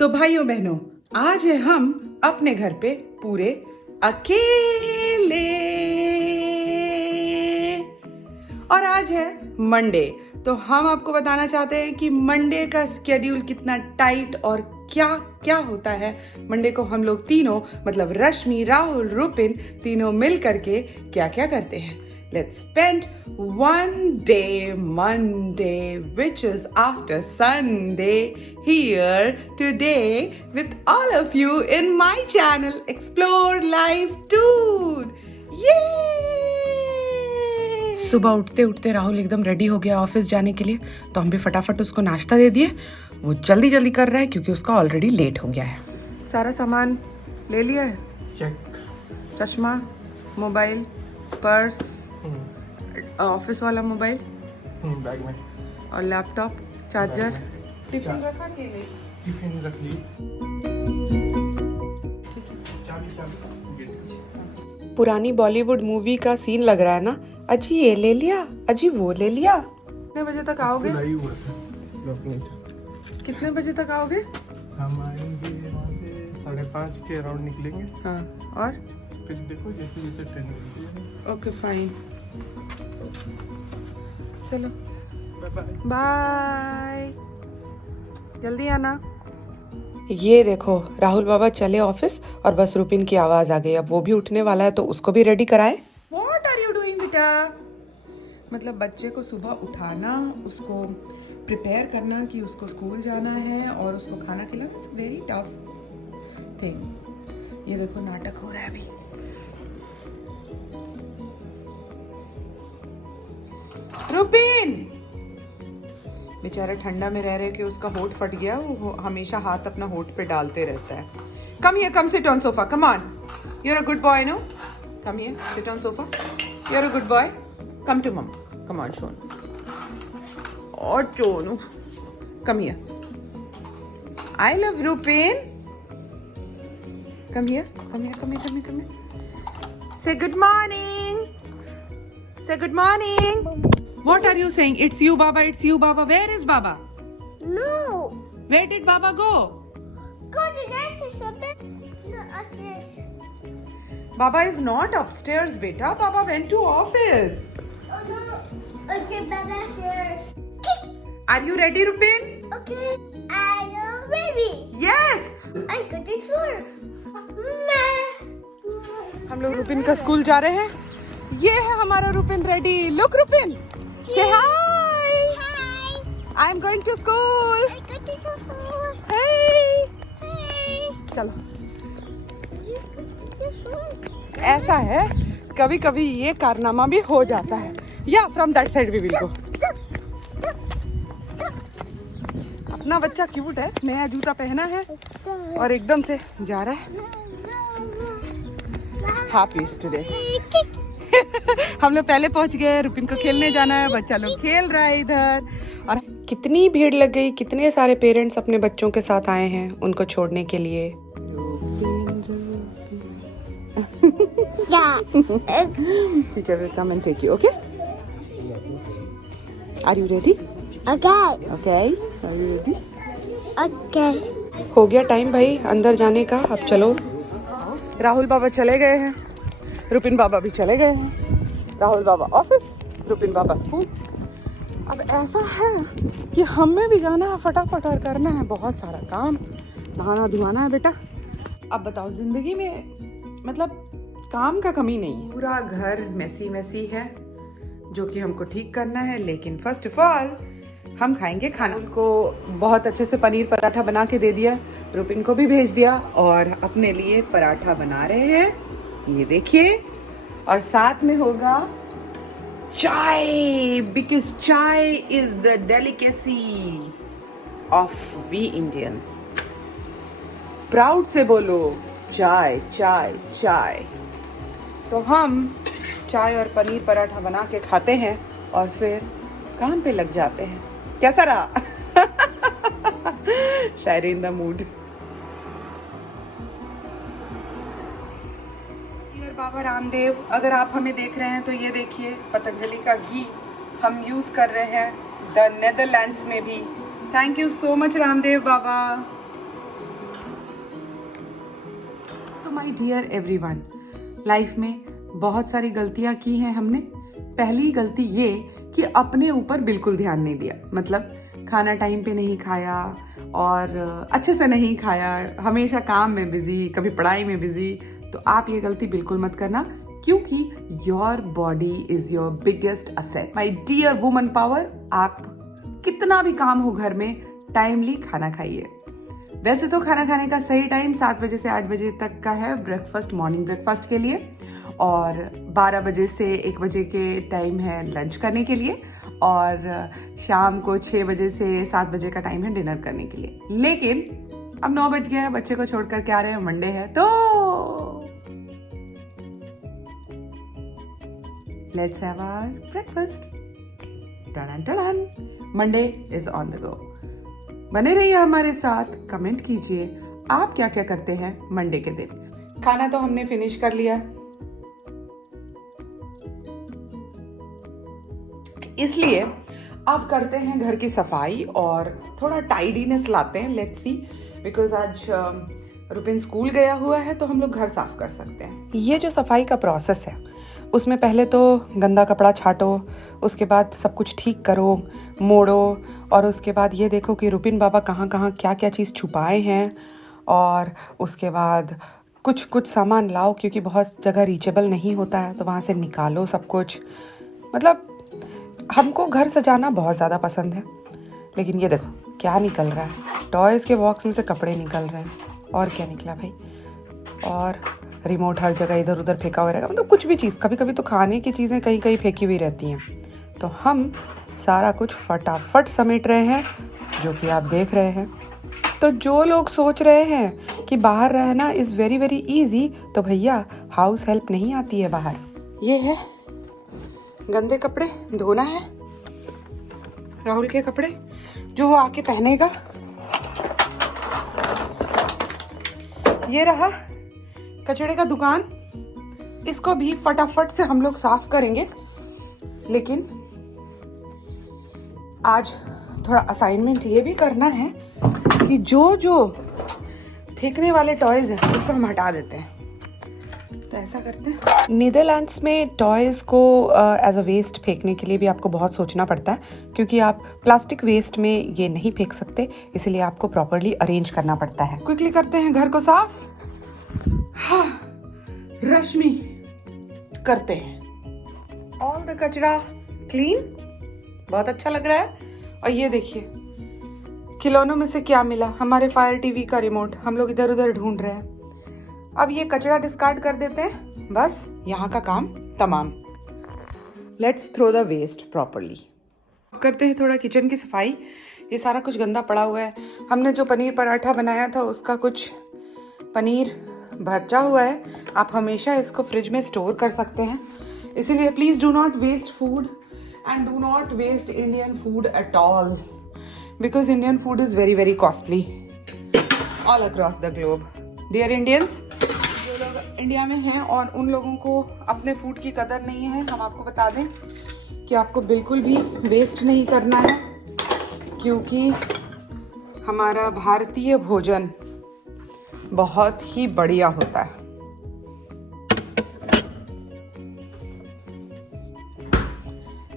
तो भाइयों बहनों, आज है हम अपने घर पे पूरे अकेले और आज है मंडे। तो हम आपको बताना चाहते हैं कि मंडे का स्केड्यूल कितना टाइट और क्या क्या होता है। मंडे को हम लोग तीनों मतलब रश्मि, राहुल, रुपिन तीनों मिल करके क्या क्या करते हैं। Let's spend one day Monday, which is after Sunday, here today with all of you in my channel Explore Life Tour. Yay! सुबह उठते उठते राहुल एकदम रेडी हो गया ऑफिस जाने के लिए, तो हम भी फटाफट उसको नाश्ता दे दिए। वो जल्दी जल्दी कर रहा है क्योंकि उसका ऑलरेडी लेट हो गया है। सारा सामान ले लिया है? चेक। चश्मा, मोबाइल, पर्स, ऑफिस वाला मोबाइल बैग में, और लैपटॉप, चार्जर। टिफिन रखा कि नहीं? टिफिन रख ली। ठीक है। चाबी। पुरानी बॉलीवुड मूवी का सीन लग रहा है ना। अजी ये ले लिया, अजी वो ले लिया। कितने बजे तक आओगे? कितने बजे तक आओगे? हम आएंगे वहाँ से 5:30 के अराउंड निकलेंगे। हाँ, और फिर देखो जैसे जैसे ट्रेन मिलती है। ओके फाइन, चलो बाय बाय। बाय, जल्दी आना। ये देखो राहुल बाबा चले ऑफिस और बस रुपिन की आवाज आ गई। अब वो भी उठने वाला है तो उसको भी रेडी कराए। व्हाट आर यू डूइंग बेटा? मतलब बच्चे को सुबह उठाना, उसको प्रिपेयर करना कि उसको स्कूल जाना है और उसको खाना खिलाना, इट्स वेरी टफ थिंग। ये देखो नाटक हो रहा है अभी। रुपिन बेचारा ठंडा में रह रहे कि उसका होठ फट गया। वो हमेशा हाथ अपना होठ पे डालते रहता है। Come here, come sit on sofa, come on, you are a good boy, no? Come here, sit on sofa, you are a good boy, come to mum, come on शोन, और चोनू, कम हियर, आई लव रुपिन, come here, come here, come here, come here, come here, say good morning, say good morning. What are you saying? It's you Baba, it's you Baba. Where is Baba? No. Where did Baba go? Go to the upstairs. Baba is not upstairs beta. Baba went to office. Oh no. Okay, Baba upstairs. Are you ready Rupin? Okay. I am ready. Yes. I got this floor. हम लोग रुपिन का school जा रहे हैं। ये है हमारा Rupin ready. Look Rupin, say hi. Hi. I am going to school. I got this floor. Hey. Hey. चलो, You got this floor. ऐसा है कभी कभी ये कारनामा भी हो जाता है। या from that side we will go. अपना बच्चा क्यूट है, नया जूता पहना है और एकदम से जा रहा है। Happy today. हम लोग पहले पहुंच गए। रुपिन को खेलने जाना है, बच्चा लोग खेल रहा है इधर। और कितनी भीड़ लग गई, कितने सारे पेरेंट्स अपने बच्चों के साथ आए हैं उनको छोड़ने के लिए। Teacher will come and take you, okay? Are you ready? Okay. Okay, are you ready? Okay. हो गया टाइम भाई अंदर जाने का। अब चलो। राहुल बाबा चले गए हैं, रुपिन बाबा भी चले गए हैं। राहुल बाबा ऑफिस, रुपिन बाबा स्कूल। अब ऐसा है कि हमें भी जाना है फटाफट और करना है बहुत सारा काम, नहाना धुआना है बेटा। अब बताओ, जिंदगी में मतलब काम का कमी नहीं। पूरा घर मैसी मैसी है जो कि हमको ठीक करना है, लेकिन फर्स्ट ऑफ ऑल हम खाएंगे खाना। उनको बहुत अच्छे से पनीर पराठा बना के दे दिया, रुपिन को भी भेज दिया और अपने लिए पराठा बना रहे हैं, ये देखिए। और साथ में होगा चाय, because chai is the delicacy of we Indians. Proud से बोलो चाय चाय चाय। तो हम चाय और पनीर पराठा बना के खाते हैं और फिर काम पे लग जाते हैं। कैसा रहा? शायरी in the mood. Baba Ramdev, अगर आप हमें देख रहे हैं तो ये देखिए पतंजलि का घी हम यूज कर रहे हैं द नेदरलैंड्स में भी। Thank you so much Ramdev Baba. तो माय डियर एवरीवन, लाइफ में बहुत सारी गलतियां की हैं हमने। पहली गलती ये कि अपने ऊपर बिल्कुल ध्यान नहीं दिया, मतलब खाना टाइम पे नहीं खाया और अच्छे से नहीं खाया, हमेशा काम में बिजी, कभी पढ़ाई में बिजी। तो आप ये गलती बिल्कुल मत करना, क्योंकि your body is your biggest asset. My dear woman power, आप कितना भी काम हो घर में, टाइमली खाना खाइए। वैसे तो खाना खाने का सही टाइम 7 बजे से 8 बजे तक का है ब्रेकफास्ट, मॉर्निंग ब्रेकफास्ट के लिए, और 12 बजे से 1 बजे के टाइम है लंच करने के लिए, और शाम को 6 बजे से 7 बजे का टाइम है डिनर करने के लिए। लेकिन अब 9 बज गया है, बच्चे को छोड़ करके आ रहे हैं, मंडे है, तो लेट्स हैव आवर ब्रेकफास्ट। टडन टडन, Monday is on the go. बने रहिए हमारे साथ, कमेंट कीजिए आप क्या क्या करते हैं मंडे के दिन। खाना तो हमने फिनिश कर लिया, इसलिए अब करते हैं घर की सफाई और थोड़ा टाइडीनेस लाते हैं। लेट्स सी, बिकॉज आज रुपिन स्कूल गया हुआ है तो हम लोग घर साफ कर सकते हैं। ये जो सफाई का प्रोसेस है, उसमें पहले तो गंदा कपड़ा छाटो, उसके बाद सब कुछ ठीक करो, मोड़ो, और उसके बाद ये देखो कि रुपिन बाबा कहाँ कहाँ क्या क्या चीज़ छुपाए हैं, और उसके बाद कुछ कुछ सामान लाओ, क्योंकि बहुत जगह रीचेबल नहीं होता है, तो वहाँ से निकालो सब कुछ। मतलब हमको घर सजाना बहुत ज़्यादा पसंद है, लेकिन ये देखो क्या निकल रहा है, टॉयज़ के बॉक्स में से कपड़े निकल रहे हैं, और क्या निकला भाई, और रिमोट हर जगह इधर उधर फेंका हुआ रहेगा। मतलब कुछ भी चीज़, कभी कभी तो खाने की चीज़ें कहीं कहीं फेंकी हुई रहती हैं। तो हम सारा कुछ फटाफट समेट रहे हैं, जो कि आप देख रहे हैं। तो जो लोग सोच रहे हैं कि बाहर रहना इज़ वेरी वेरी ईजी, तो भैया हाउस हेल्प नहीं आती है बाहर। ये है गंदे कपड़े, धोना है राहुल के कपड़े जो वो आके पहनेगा। ये रहा कचड़े का दुकान, इसको भी फटाफट से हम लोग साफ करेंगे। लेकिन आज थोड़ा असाइनमेंट ये भी करना है कि जो जो फेंकने वाले टॉयज हैं उसको हम हटा देते हैं। तो ऐसा करते हैं। नीदरलैंड्स में टॉयज़ को एज अ वेस्ट फेंकने के लिए भी आपको बहुत सोचना पड़ता है, क्योंकि आप प्लास्टिक वेस्ट में ये नहीं फेंक सकते, इसलिए आपको प्रॉपरली अरेंज करना पड़ता है। क्विकली करते हैं घर को साफ। हाँ, रश्मि करते हैं ऑल द कचरा क्लीन, बहुत अच्छा लग रहा है। और ये देखिए खिलौनों में से क्या मिला, हमारे फायर टीवी का रिमोट, हम लोग इधर उधर ढूंढ रहे हैं। अब ये कचरा डिस्कार्ड कर देते हैं, बस यहाँ का काम तमाम। Let's throw the waste properly. करते हैं थोड़ा किचन की सफाई। ये सारा कुछ गंदा पड़ा हुआ है। हमने जो पनीर पराठा बनाया था उसका कुछ पनीर बचा हुआ है। आप हमेशा इसको फ्रिज में स्टोर कर सकते हैं, इसीलिए please do not waste food and do not waste Indian food at all, because Indian food is very very costly all across the globe. Dear Indians, जो लोग इंडिया में हैं और उन लोगों को अपने फूड की कदर नहीं है, हम आपको बता दें कि आपको बिल्कुल भी वेस्ट नहीं करना है, क्योंकि हमारा भारतीय भोजन बहुत ही बढ़िया होता है।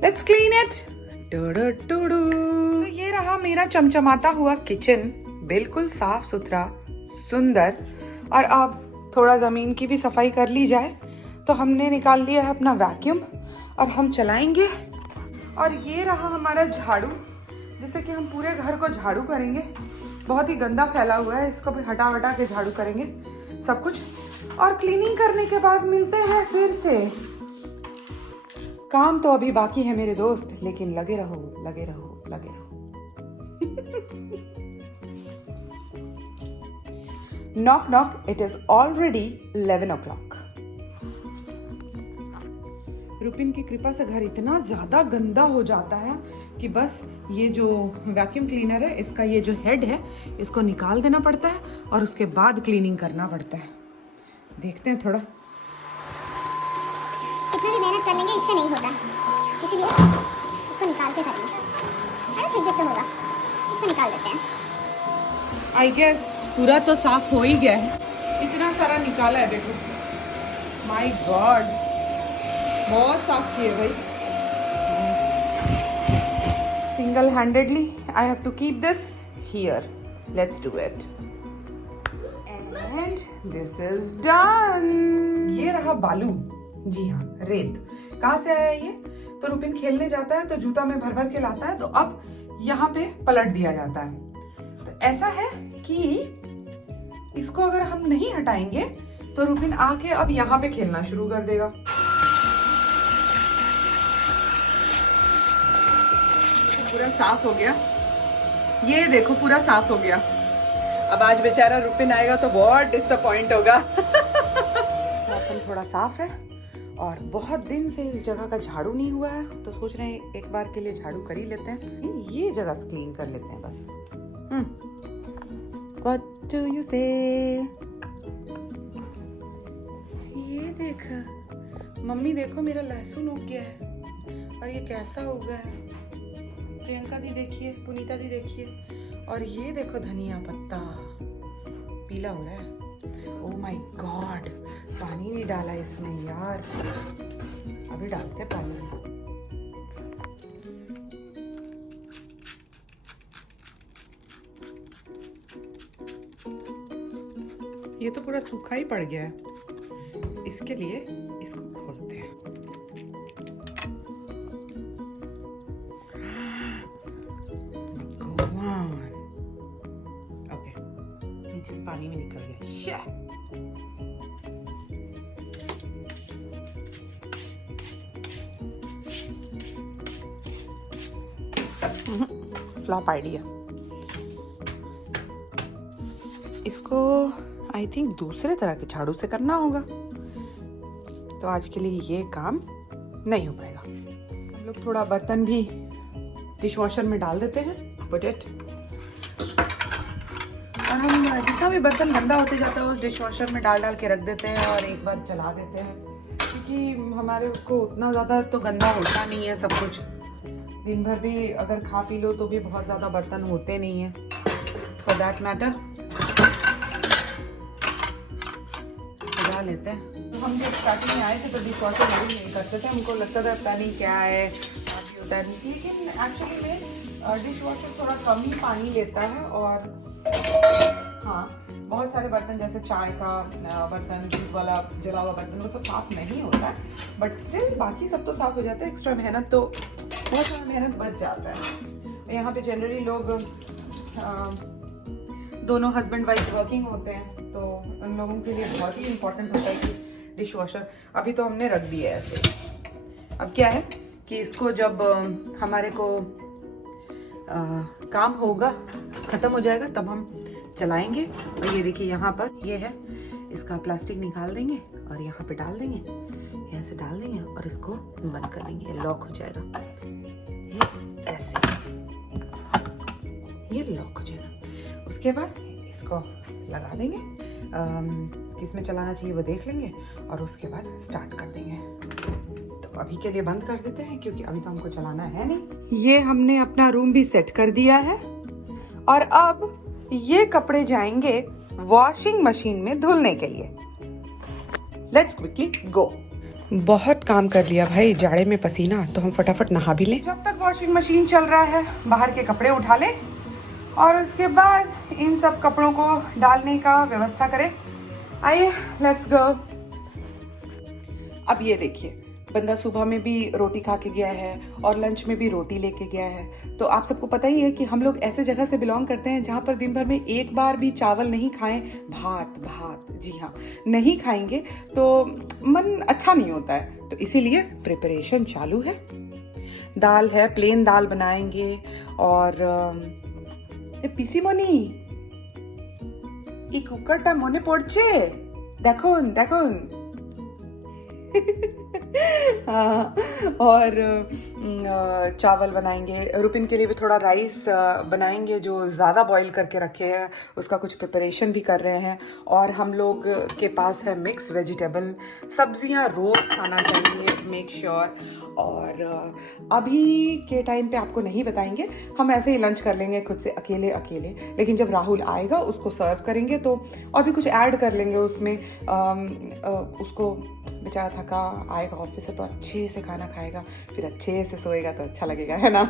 Let's clean it. तो ये रहा मेरा चमचमाता हुआ किचन, बिल्कुल साफ सुथरा सुंदर। और अब थोड़ा ज़मीन की भी सफाई कर ली जाए। तो हमने निकाल लिया है अपना वैक्यूम और हम चलाएंगे। और ये रहा हमारा झाड़ू, जिससे कि हम पूरे घर को झाड़ू करेंगे। बहुत ही गंदा फैला हुआ है, इसको भी हटा वटा के झाड़ू करेंगे सब कुछ। और क्लीनिंग करने के बाद मिलते हैं फिर से। काम तो अभी बाकी है मेरे दोस्त, लेकिन लगे रहो लगे रहो लगे रहो। Knock knock, it is already 11 o'clock. Rupin की कृपा से घर इतना ज़्यादा गंदा हो जाता है कि बस ये जो वैक्यूम क्लीनर है, इसका ये जो हेड है, इसको निकाल देना पड़ता है और उसके बाद क्लीनिंग करना पड़ता है। देखते हैं थोड़ा। कितना भी मेहनत कर लेंगे इससे नहीं होता, इसीलिए इसको निकाल के करेंगे। अरे ठीक जैसे होगा, इसको निकाल देते हैं। आई गेस पूरा तो साफ हो ही गया है। इतना सारा निकाला है देखो, माय गॉड, बहुत साफ किए भाई। Single handedly I have to keep this here, let's do it and this is done. ये रहा बालू, जी हाँ रेत। कहाँ से आया ये? तो रुपिन खेलने जाता है तो जूता में भर भर के लाता है, तो अब यहाँ पे पलट दिया जाता है। तो ऐसा है कि इसको अगर हम नहीं हटाएंगे तो रुपिन आके अब यहाँ पे खेलना शुरू कर देगा। पूरा साफ हो गया, ये देखो पूरा साफ हो गया। अब आज बेचारा रुपिन आएगा तो बहुत डिसअपॉइंट होगा। मौसम थोड़ा साफ है और बहुत दिन से इस जगह का झाड़ू नहीं हुआ है, तो सोच रहे हैं एक बार के लिए झाड़ू कर ही लेते हैं। ये जगह क्लीन कर लेते हैं बस। What do you say? ये देख मम्मी, देखो मेरा लहसुन उग गया है, और ये कैसा उगा है। प्रियंका दी देखिए, पुनीता दी देखिए, और ये देखो धनिया पत्ता पीला हो रहा है। ओह माय गॉड, पानी नहीं डाला इसमें यार, अभी डालते पानी। ये तो पूरा सूखा ही पड़ गया है, इसके लिए इसको खोलते हैं। ओके, नीचे से पानी में निकल गया। Flop idea. इसको आई थिंक दूसरे तरह के झाड़ू से करना होगा, तो आज के लिए ये काम नहीं हो पाएगा। हम लोग थोड़ा बर्तन भी डिशवॉशर में डाल देते हैं, पुट इट, और हम जितना भी बर्तन गंदा होते जाता है उस डिशवॉशर में डाल के रख देते हैं और एक बार चला देते हैं, क्योंकि हमारे को उतना ज़्यादा तो गंदा होता नहीं है सब कुछ। दिन भर भी अगर खा पी लो तो भी बहुत ज़्यादा बर्तन होते नहीं हैं। फॉर दैट मैटर लेते हैं। तो हम जब स्टार्टिंग में आए थे तो डिशवॉशर यूज नहीं करते थे, हमको लगता था पता नहीं क्या है, काफ़ी होता है, लेकिन एक्चुअली में डिशवॉशर थोड़ा कम ही पानी लेता है। और हाँ, बहुत सारे बर्तन जैसे चाय का बर्तन, दूध वाला जला हुआ बर्तन, वो सब साफ नहीं होता है, बट स्टिल बाकी सब तो साफ हो जाता है। एक्स्ट्रा मेहनत तो बहुत सारा मेहनत बच जाता है। यहाँ पे जनरली लोग दोनों हस्बैंड वाइफ वर्किंग होते हैं, तो उन लोगों के लिए बहुत ही इम्पोर्टेंट होता है कि डिश वॉशर। अभी तो हमने रख दिया है ऐसे। अब क्या है कि इसको जब हमारे को काम होगा, ख़त्म हो जाएगा, तब हम चलाएंगे। और ये देखिए यहाँ पर ये है, इसका प्लास्टिक निकाल देंगे और यहाँ पे डाल देंगे, यहाँ से डाल देंगे और इसको बंद कर देंगे, लॉक हो जाएगा। ये ऐसे ये लॉक हो जाएगा। उसके बाद इसको लगा देंगे, किसमें चलाना चाहिए वो देख लेंगे और उसके बाद स्टार्ट कर देंगे। तो अभी के लिए बंद कर देते हैं क्योंकि अभी तो हमको चलाना है नहीं। ये हमने अपना रूम भी सेट कर दिया है और अब ये कपड़े जाएंगे वॉशिंग मशीन में धुलने के लिए। Let's quickly go. बहुत काम कर लिया भाई, जाड़े में पसीना, तो हम फटाफट नहा भी लें। जब तक वॉशिंग मशीन चल रहा है बाहर के कपड़े उठा लें और उसके बाद इन सब कपड़ों को डालने का व्यवस्था करें। आइए लेट्स गो। अब ये देखिए, बंदा सुबह में भी रोटी खा के गया है और लंच में भी रोटी लेके गया है। तो आप सबको पता ही है कि हम लोग ऐसे जगह से बिलोंग करते हैं जहाँ पर दिन भर में एक बार भी चावल नहीं खाएं, भात, जी हाँ, नहीं खाएंगे तो मन अच्छा नहीं होता है। तो इसीलिए प्रिपरेशन चालू है। दाल है, प्लेन दाल बनाएंगे। और পিসিমণি এই কুকারটা মনে পড়ছে? দেখুন দেখুন। और चावल बनाएंगे। रुपिन के लिए भी थोड़ा राइस बनाएंगे जो ज़्यादा बॉईल करके रखे हैं, उसका कुछ प्रिपरेशन भी कर रहे हैं। और हम लोग के पास है मिक्स वेजिटेबल, सब्जियां रोज़ खाना चाहिए, मेक श्योर। और अभी के टाइम पे आपको नहीं बताएंगे, हम ऐसे ही लंच कर लेंगे खुद से अकेले अकेले। लेकिन जब राहुल आएगा उसको सर्व करेंगे तो और भी कुछ ऐड कर लेंगे उसमें। उसको बेचारा थका आएगा ऑफिस से तो अच्छे से खाना खाएगा, फिर अच्छे से सोएगा तो अच्छा लगेगा, है ना।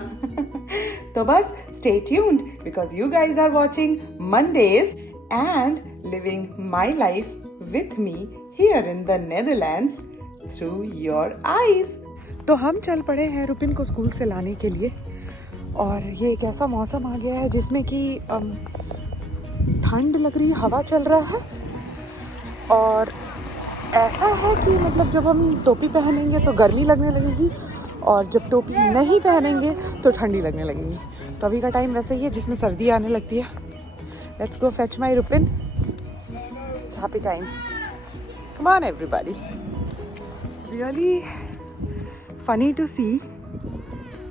तो बस stay tuned because you guys are watching Mondays and living my life with me here in the Netherlands through your eyes. तो हम चल पड़े हैं रुपिन को स्कूल से लाने के लिए। और ये एक ऐसा मौसम आ गया है जिसमें कि ठंड लग रही है, हवा चल रहा है। और ऐसा है कि मतलब जब हम टोपी पहनेंगे तो गर्मी लगने लगेगी, और जब टोपी नहीं पहनेंगे तो ठंडी लगने लगेगी। तो अभी का टाइम वैसे ही है जिसमें सर्दी आने लगती है। लेट्स गो फेच माई रुपिन। It's happy time, come on everybody. Really funny to see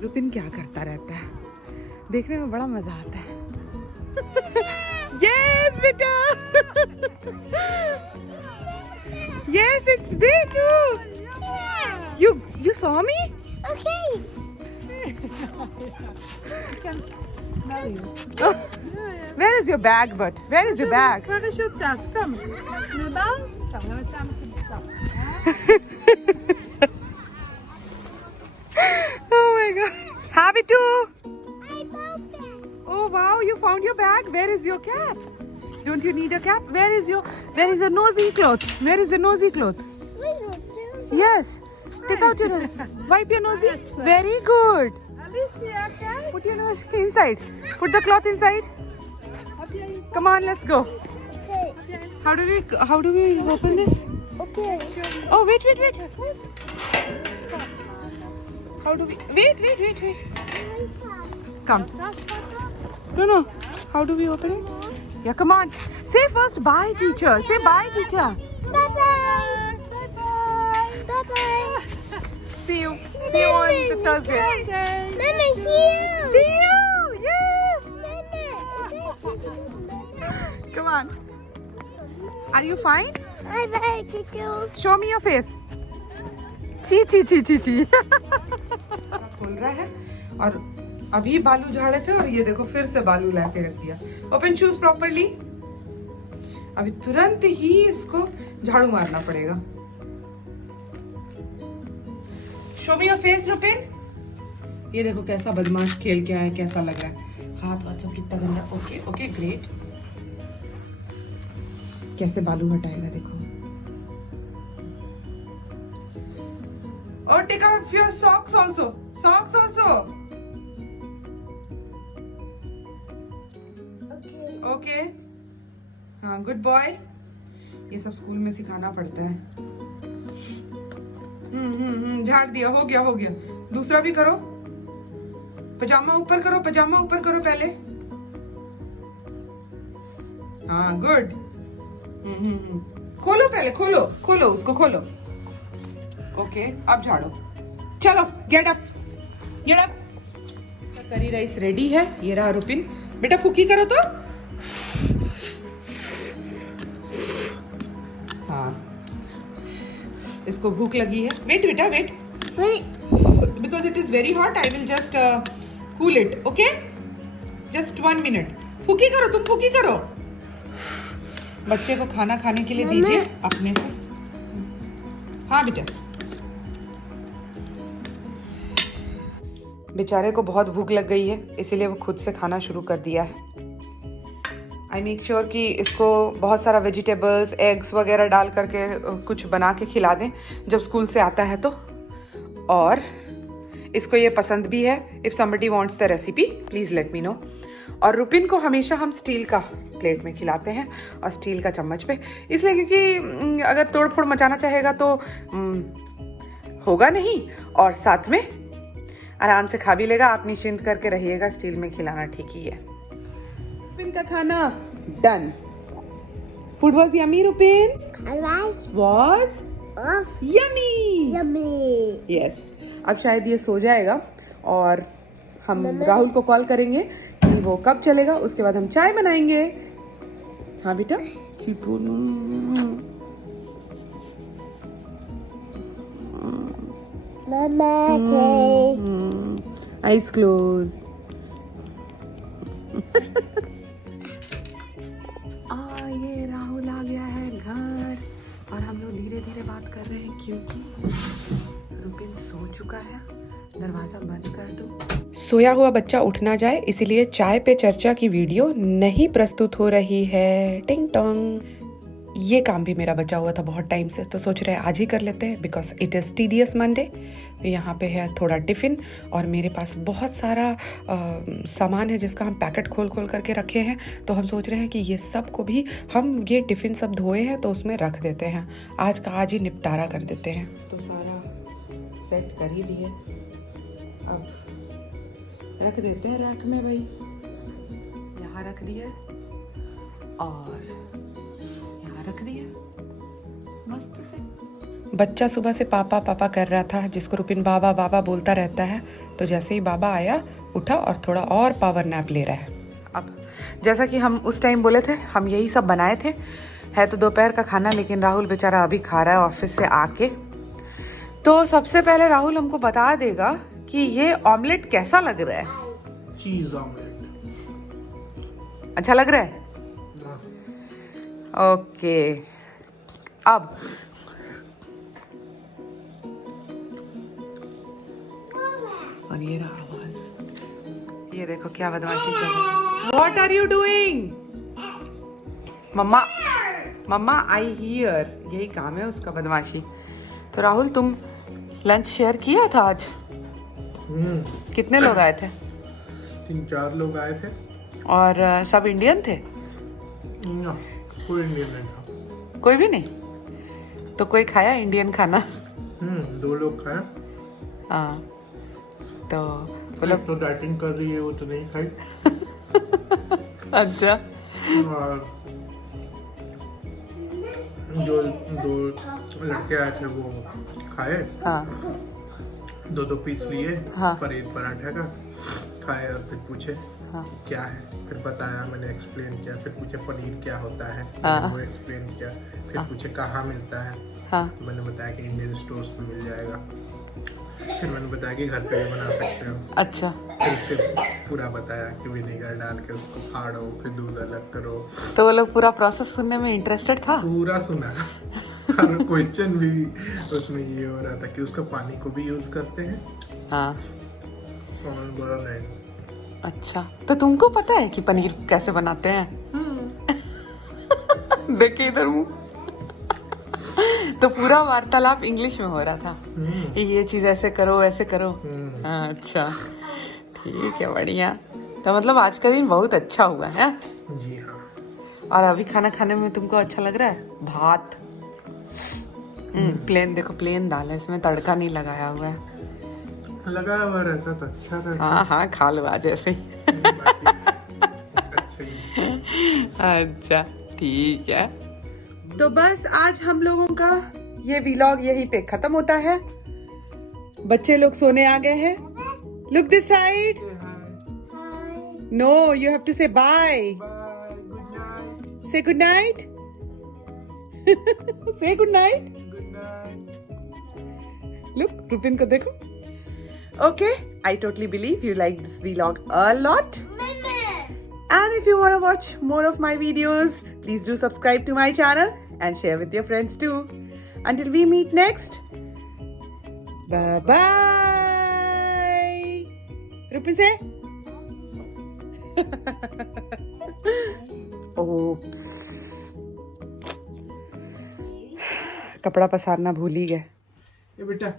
रुपिन क्या करता रहता है, देखने में बड़ा मजा आता है। यस बेटा, yes, it's Betu. You saw me? Okay. Smell you. Oh, where is your bag? But where is your bag? Parachutes, kom. Nu dan? Kom, gaan we samen voor de stap. Oh my God. Hi Betu. I found it. Oh wow, you found your bag. Where is your cap? Don't you need a cap? Where is your nosy cloth? Where is the nosy cloth? Yes. Take out your wipe your nosy. Yes. Very good. Alicia, kijk. Put your nose inside. Put the cloth inside. Heb jij Come on, let's go. Okay. How do we open this? Okay. Oh, wait. How do we wait. Come. No. How do we open it? Yeah, come on. Say first bye, teacher. Say bye, teacher. Bye-bye. Bye-bye. See you on Thursday. Mama, see you. See you. Yes. Mama. Come on. Are you fine? Bye-bye, Tutu. Show me your face. ची। खोल रहा है और अभी बालू झाड़े थे और ये देखो फिर से बालू लाके रख दिया। Open shoes properly. अभी तुरंत ही इसको झाड़ू मारना पड़ेगा। Show me your face Rupin. ये देखो कैसा बदमाश खेल के आया, कैसा लग रहा है, हाथ सब कितना गंदा। Okay great. कैसे बालू हटाएगा देखो। और take out your socks also. Okay हाँ, गुड बॉय। ये सब स्कूल में सिखाना पड़ता है। झाड़ दिया, हो गया। दूसरा भी करो। पजामा ऊपर करो पहले। हाँ गुड। खोलो पहले, खोलो उसको खोलो। ओके अब झाड़ो। चलो get up. Curry rice ready है। ये रहा रुपिन। बेटा फुकी करो तो। हाँ इसको भूख लगी है। वेट बेटा wait, because it is very hot. I will just cool it. Okay just 1 minute. फुकी करो, तुम फुकी करो। बच्चे को खाना खाने के लिए दीजिए अपने से। हाँ बेटा। बेचारे को बहुत भूख लग गई है, इसीलिए वो खुद से खाना शुरू कर दिया है। आई मेक श्योर कि इसको बहुत सारा वेजिटेबल्स, एग्स वगैरह डाल करके कुछ बना के खिला दें जब स्कूल से आता है तो। और इसको ये पसंद भी है। If somebody wants the recipe please let me know. और रुपिन को हमेशा हम स्टील का प्लेट में खिलाते हैं और स्टील का चम्मच पे, इसलिए क्योंकि अगर तोड़ फोड़ मचाना चाहेगा तो होगा नहीं, और साथ में आराम से खा भी लेगा। आप निश्चिंत करके रहिएगा, स्टील में खिलाना ठीक ही है। रुपिन का खाना done. Food was yummy Rupin. I like was of yummy. yummy. Yes. अब शायद ये सो जाएगा और हम राहुल को कॉल करेंगे कि वो कब चलेगा, उसके बाद हम चाय बनाएंगे। हाँ बेटा, चीपू आइज क्लोज। ये राहुल आ गया है घर और हम लोग धीरे धीरे बात कर रहे हैं क्योंकि रुपिन सो चुका है। दरवाजा बंद कर दो। सोया हुआ बच्चा उठ ना जाए इसीलिए चाय पे चर्चा की वीडियो नहीं प्रस्तुत हो रही है। टिंग टोंग। ये काम भी मेरा बचा हुआ था बहुत टाइम से, तो सोच रहे आज ही कर लेते हैं because it is tedious Monday. यहाँ पे है थोड़ा टिफ़िन और मेरे पास बहुत सारा सामान है जिसका हम पैकेट खोल खोल करके रखे हैं, तो हम सोच रहे हैं कि ये सब को भी हम ये टिफ़िन सब धोए हैं तो उसमें रख देते हैं। आज का आज ही निपटारा कर देते हैं। तो सारा सेट कर ही दिए, अब रख देते हैं रैक में। भाई यहाँ रख दिए और यहाँ रख दिए मस्त से। बच्चा सुबह से पापा पापा कर रहा था, जिसको रुपिन बाबा बाबा बोलता रहता है, तो जैसे ही बाबा आया उठा और थोड़ा और पावर नैप ले रहा है। अब जैसा कि हम उस टाइम बोले थे, हम यही सब बनाए थे। है तो दोपहर का खाना, लेकिन राहुल बेचारा अभी खा रहा है ऑफिस से आके। तो सबसे पहले राहुल हमको बता देगा कि ये ऑमलेट कैसा लग रहा है। चीज ऑमलेट अच्छा लग रहा है? ओके, अब और ये रहा आवाज। ये देखो क्या बदमाशी चल रही है। What are you doing? मम्मा मम्मा आई हियर। यही काम है उसका, बदमाशी। तो राहुल तुम लंच शेयर किया था आज? कितने लोग आए थे? 3-4 लोग आए थे और सब इंडियन थे? ना, कोई इंडियन नहीं था। कोई भी नहीं? तो कोई खाया इंडियन खाना? 2 लोग खाए। हाँ, तो वो एक लोग तो डाइटिंग कर रही है, वो तो नहीं खाई। अच्छा। और जो 2 लड़के आए थे वो खाए। हाँ 2 पीस लिए। हाँ। पनीर पराठे का खाए और फिर पूछे हाँ क्या है, फिर बताया, मैंने एक्सप्लेन किया। फिर पूछे पनीर क्या होता है, हाँ। वो एक्सप्लेन किया। फिर पूछे कहाँ मिलता है, हाँ मैंने बताया कि इंडियन स्टोर्स में मिल जाएगा। फिर मैंने बताया कि घर पे भी बना सकते हो। अच्छा। फिर उसके पूरा बताया कि विनेगर डाल के उसको फाड़ो, फिर दूध अलग करो। तो वो लोग पूरा प्रोसेस सुनने में इंटरेस्टेड था? पूरा सुना। हर क्वेश्चन भी उसमें ये हो रहा था कि उसका पानी को भी यूज करते हैं। हाँ। और बोला नहीं। अच्छा, तो तुमको पता है कि पनीर कैसे बनाते हैं? देखिए इधर मुंह। तो पूरा वार्तालाप इंग्लिश में हो रहा था। ये चीज ऐसे करो, ऐसे करो। हाँ, अच्छा ठीक है, बढ़िया। तो मतलब आज का दिन बहुत अच्छा हुआ है। जी हाँ। और अभी खाना खाने में तुमको अच्छा लग रहा है? भात प्लेन, देखो प्लेन दाल है, इसमें तड़का नहीं लगाया हुआ है। लगाया हुआ रहता तो अच्छा रहता। हाँ हाँ, खा लो आज ऐसे। अच्छा ही। अच्छा ठीक है। तो बस आज हम लोगों का ये व्लॉग यहीं पे खत्म होता है। बच्चे लोग सोने आ गए हैं। Look this side. No, you have to say bye. Say good night. Say good night. Look, Rupin को देखो। Okay, I totally believe you like this vlog a lot. And if you want to watch more of my videos, please do subscribe to my channel and share with your friends too. Until we meet next, bye bye. Rupin say. Oops. कपड़ा पसारना भूल ही गए। ये बेटा